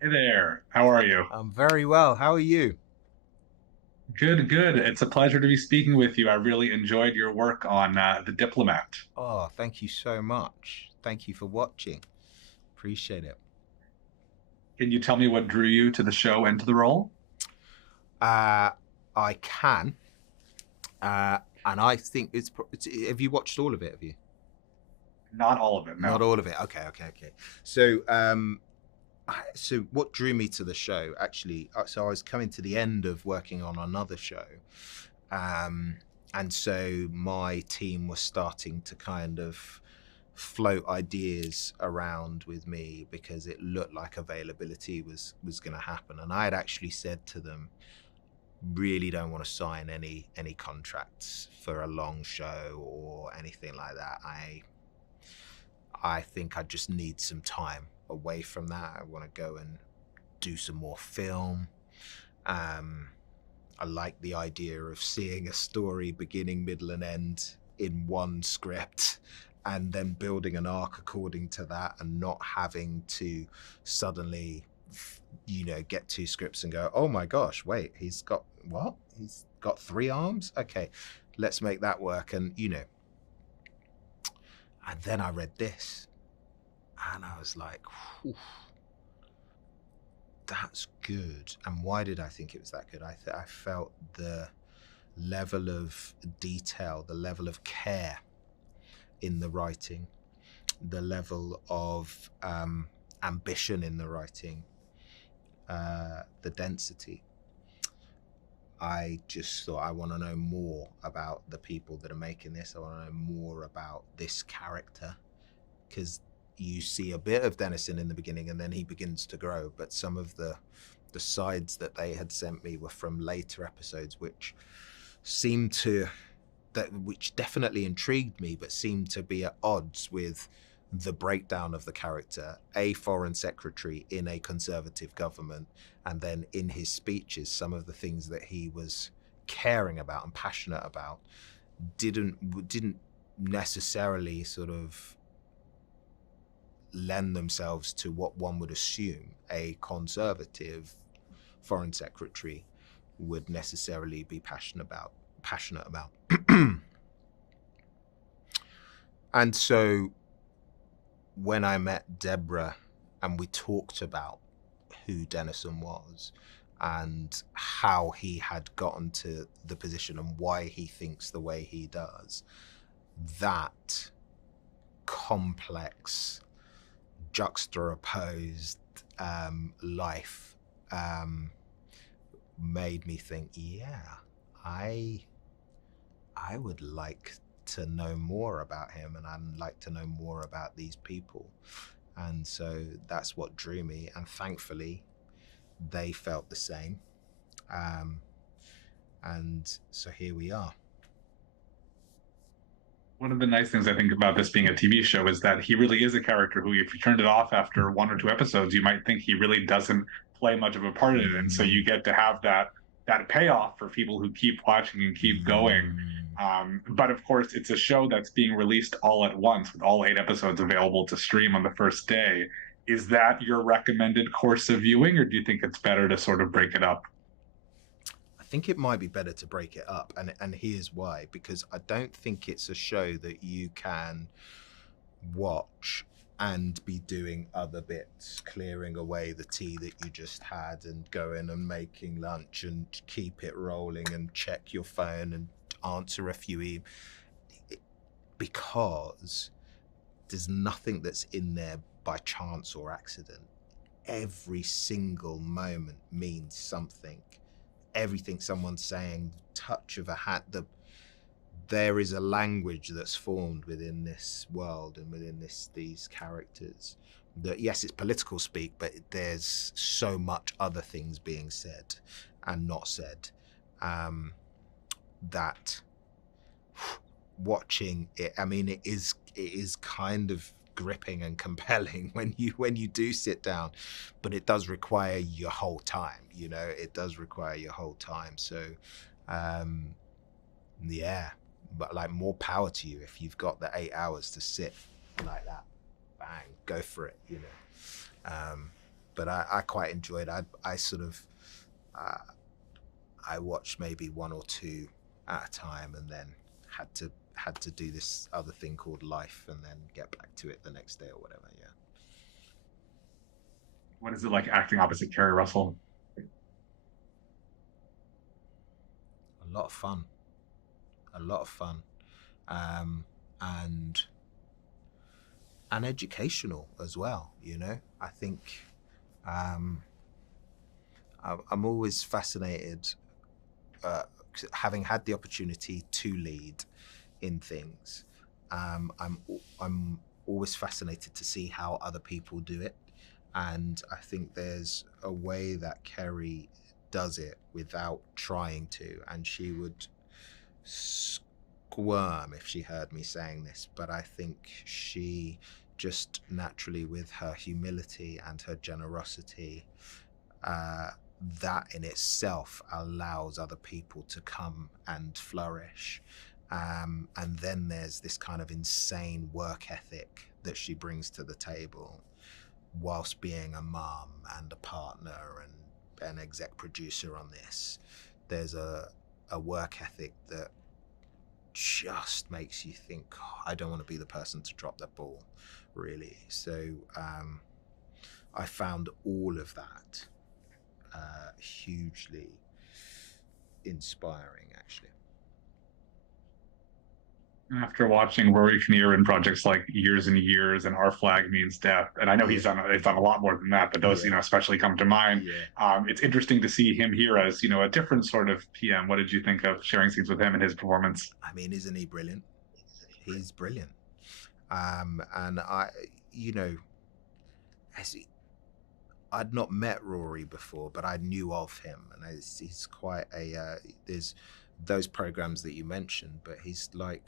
Hey there. How are you? I'm very well. How are you? Good, good. It's a pleasure to be speaking with you. I really enjoyed your work on The Diplomat. Oh, thank you so much. Thank you for watching. Appreciate it. Can you tell me what drew you to the show and to the role? Uh, I can, and I think Have you watched all of it? Have you? Not all of it, Not no. all of it. Okay, okay, okay. So, so what drew me to the show? Actually, so I was coming to the end of working on another show, um, and so my team was starting to kind of float ideas around with me because it looked like availability was going to happen, and I had actually said to them, really don't want to sign any contracts for a long show or anything like that. I think I just need some time away from that. I want to go and do some more film. um I like the idea of seeing a story beginning, middle, and end in one script and then building an arc according to that, and not having to suddenly, get two scripts and go, oh my gosh, wait, he's got what? He's got three arms? Okay, let's make that work. And then I read this and I was like, whew, that's good. And why did I think it was that good? I felt the level of detail, the level of care in the writing, the level of ambition in the writing, the density. I just thought I want to know more about the people that are making this. I want to know more about this character, because you see a bit of Dennison in the beginning and then he begins to grow. But some of the sides that they had sent me were from later episodes, which seemed to which definitely intrigued me, but seemed to be at odds with the breakdown of the character, a foreign secretary in a conservative government, and then in his speeches, some of the things that he was caring about and passionate about didn't necessarily sort of lend themselves to what one would assume a conservative foreign secretary would necessarily be passionate about. And so when I met Deborah and we talked about who Dennison was and how he had gotten to the position and why he thinks the way he does, that complex, juxtaposed life made me think, yeah, I I would like to know more about him, and I'd like to know more about these people. And so that's what drew me, and thankfully they felt the same. Um, and so here we are. One of the nice things I think about this being a TV show is that he really is a character who, if you turned it off after one or two episodes, you might think he really doesn't play much of a part in it. And so you Mm, get to have that payoff for people who keep watching and keep going. mm. But of course, it's a show that's being released all at once with all eight episodes available to stream on the first day. Is that your recommended course of viewing, or do you think it's better to sort of break it up? I think it might be better to break it up, and here's why: because I don't think it's a show that you can watch and be doing other bits, clearing away the tea that you just had and going and making lunch and keep it rolling and check your phone and answer a few because there's nothing that's in there by chance or accident. Every single moment means something. Everything someone's saying, touch of a hat, there is a language that's formed within this world and within these characters. That, yes, it's political speak, but there's so much other things being said and not said, that watching it, I mean, it is kind of gripping and compelling when you do sit down, but it does require your whole time. It does require your whole time. So, um, yeah, but like, more power to you if you've got the 8 hours to sit like that. Bang, go for it. Um, but I quite enjoyed. I sort of uh, I watched maybe one or two at a time, and then had to do this other thing called life, and then get back to it the next day or whatever. Yeah, What is it like acting opposite Kerry Russell? a lot of fun, a lot of fun, um, and educational as well. You know, I think um, I'm always fascinated, uh, having had the opportunity to lead in things. I'm always fascinated to see how other people do it, and I think there's a way that Kerry does it without trying to, and she would squirm if she heard me saying this, but I think she just naturally, with her humility and her generosity, uh, that in itself allows other people to come and flourish. And then there's this kind of insane work ethic that she brings to the table, whilst being a mum and a partner and an exec producer on this. There's a work ethic that just makes you think, oh, I don't want to be the person to drop that ball, really. So I found all of that hugely inspiring, actually. After watching Rory Kinnear in projects like Years and Years and Our Flag Means Death, and I know he's done a lot more than that, but those especially come to mind. Yeah. It's interesting to see him here as a different sort of PM. What did you think of sharing scenes with him and his performance? I mean, isn't he brilliant? He's brilliant. And as he, I'd not met Rory before, but I knew of him, and he's quite a. There's those programs that you mentioned, but he's like,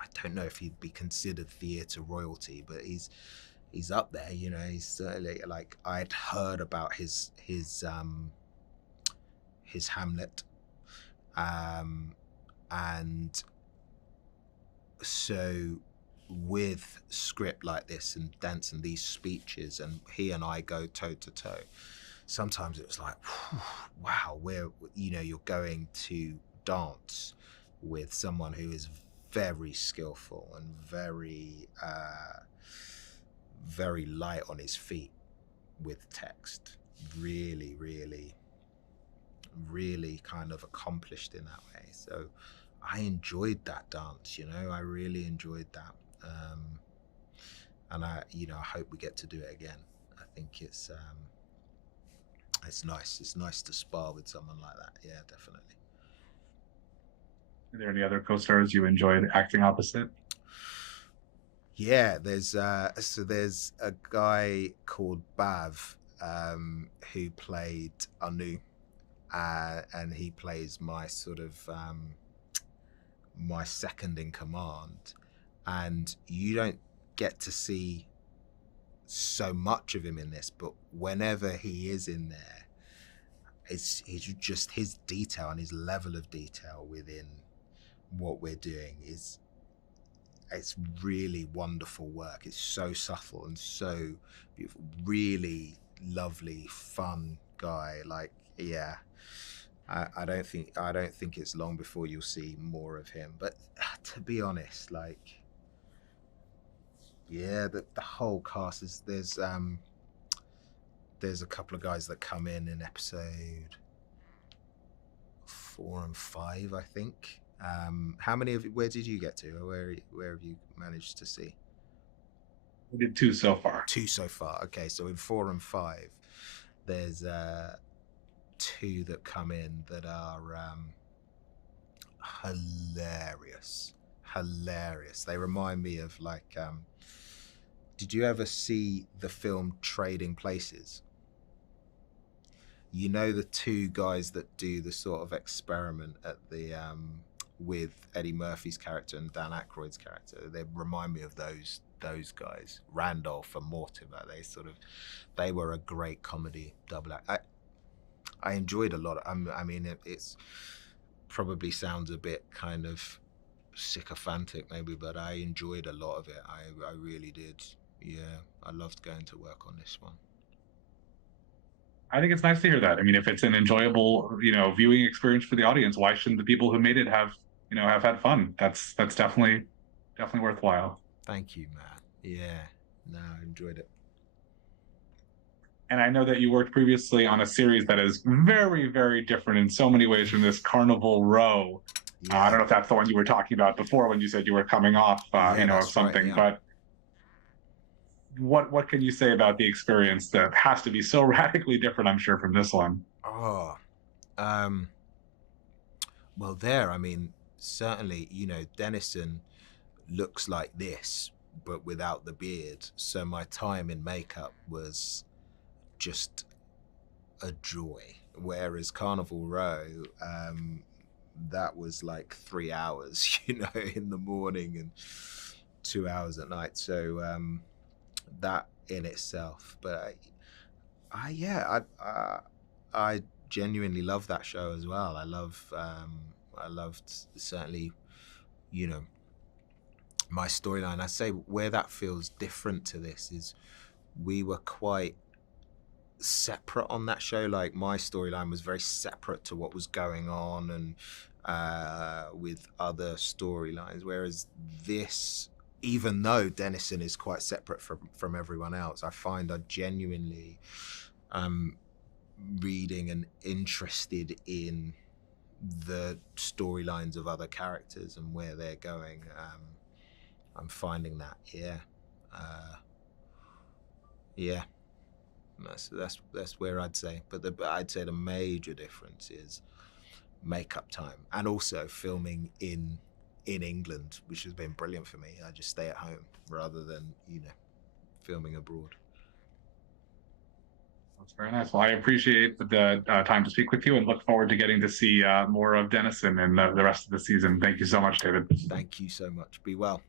I don't know if he'd be considered theatre royalty, but he's up there. He's certainly, like, I'd heard about his Hamlet, and so with script like this and dance and these speeches, and he and I go toe to toe, sometimes it was like, wow, you're going to dance with someone who is very skillful and very light on his feet with text, really, really, really kind of accomplished in that way. So I enjoyed that dance, I really enjoyed that. And I hope we get to do it again. I think it's nice. It's nice to spar with someone like that. Yeah, definitely. Are there any other co-stars you enjoyed acting opposite? Yeah, there's a guy called Bav, who played Anu, and he plays my sort of my second in command, and you don't get to see so much of him in this, but whenever he is in there, it's just his detail and his level of detail within what we're doing it's really wonderful work. It's so subtle and so beautiful. Really lovely, fun guy. Like, yeah, I don't think it's long before you'll see more of him. But to be honest, like, yeah, the whole cast is there's a couple of guys that come in episode 4 and 5, I think. How many of you? Where did you get to? Where have you managed to see? We did 2 so far. 2 so far. Okay, so in 4 and 5, there's 2 that come in that are hilarious. They remind me of, like, did you ever see the film Trading Places? The 2 guys that do the sort of experiment at the with Eddie Murphy's character and Dan Aykroyd's character. They remind me of those guys, Randolph and Mortimer. They were a great comedy double act. I enjoyed a lot. I mean, it's probably sounds a bit kind of sycophantic maybe, but I enjoyed a lot of it. I really did. Yeah, I loved going to work on this one. I think it's nice to hear that. I mean, if it's an enjoyable, viewing experience for the audience, why shouldn't the people who made it have had fun? That's definitely worthwhile. Thank you, man. Yeah, no, I enjoyed it. And I know that you worked previously on a series that is very, very different in so many ways from this, Carnival Row. I Yeah, don't know if that's the one you were talking about before when you said you were coming off, yeah, of that's right. something. Yeah. But what can you say about the experience that has to be so radically different? I'm sure from this one. Oh, um, well, there. I mean, certainly, Denison looks like this, but without the beard. So my time in makeup was just a joy. Whereas Carnival Row, that was like 3 hours, in the morning and 2 hours at night. So that in itself, but yeah, I genuinely love that show as well. I loved certainly, you know, my storyline. I say where that feels different to this is we were quite separate on that show. Like my storyline was very separate to what was going on and with other storylines, whereas this, even though Denison is quite separate from everyone else, I find I genuinely reading and interested in the storylines of other characters and where they're going. I'm finding that, yeah, yeah. That's where I'd say. But I'd say the major difference is makeup time and also filming in England, which has been brilliant for me. I just stay at home rather than filming abroad. That's very nice. Well, I appreciate the time to speak with you and look forward to getting to see more of Denison and the rest of the season. Thank you so much, David. Thank you so much. Be well.